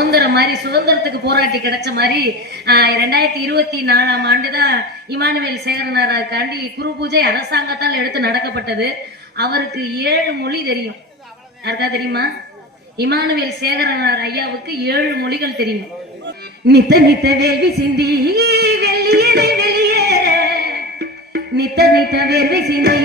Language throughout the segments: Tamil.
சுதந்திரம் மாதிரி சுதந்திரத்துக்கு போராட்டி கிடைச்ச மாதிரி 2024ஆம் ஆண்டுதான் இமானுவேல் சேகரனாருக்காண்டி குரு பூஜை அரசாங்கத்தால் எடுத்து நடக்கப்பட்டது. அவருக்கு 7 மொழி தெரியும். யாருக்கா தெரியுமா? இமானுவேல் சேகரனார் ஐயாவுக்கு 7 மொழிகள் தெரியும். நித்த நித்த வேள்வி சிந்தி வெள்ளியனை வெளியேற, நித்த நித்த வேள்வி சிந்தி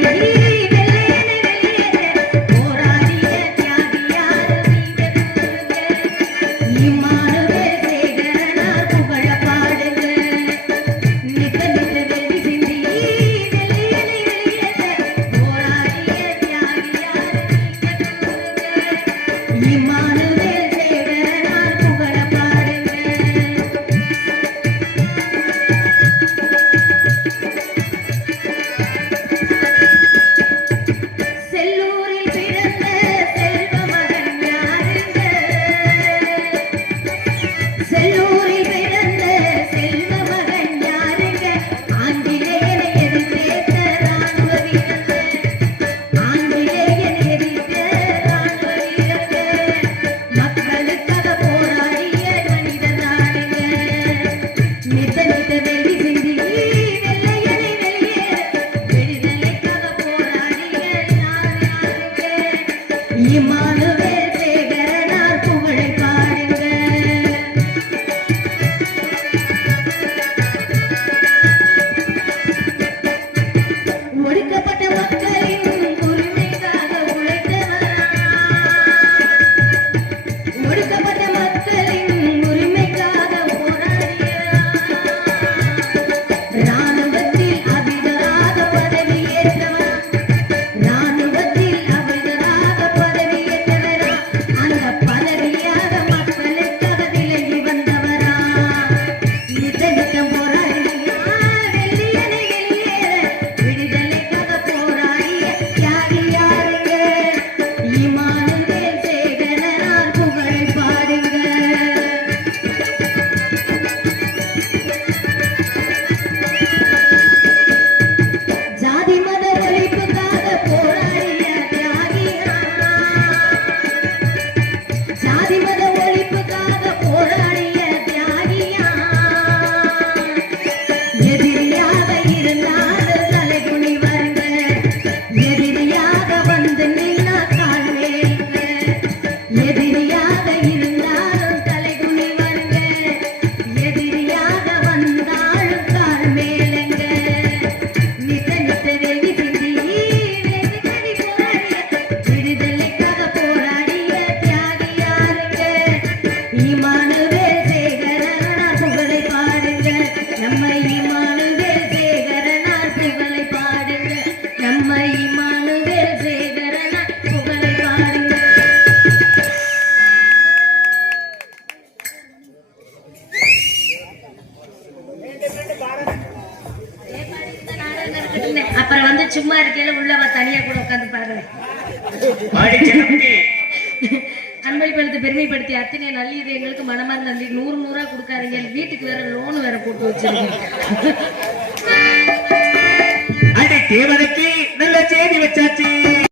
அப்புறம் வந்து சும்மா இருக்கையில உள்ளவ தனியா கூட உட்காந்து பாருங்க. அன்பளிப்படுத்தி பெருமைப்படுத்தி அத்தனை நல்லது எங்களுக்கு மனமார்ந்த நன்றி. 100 கொடுக்காருங்க. வீட்டுக்கு வேற லோன் வேற போட்டு வச்சிருக்கேன். தேவனுக்கு நல்ல செய்தி வச்சாச்சு.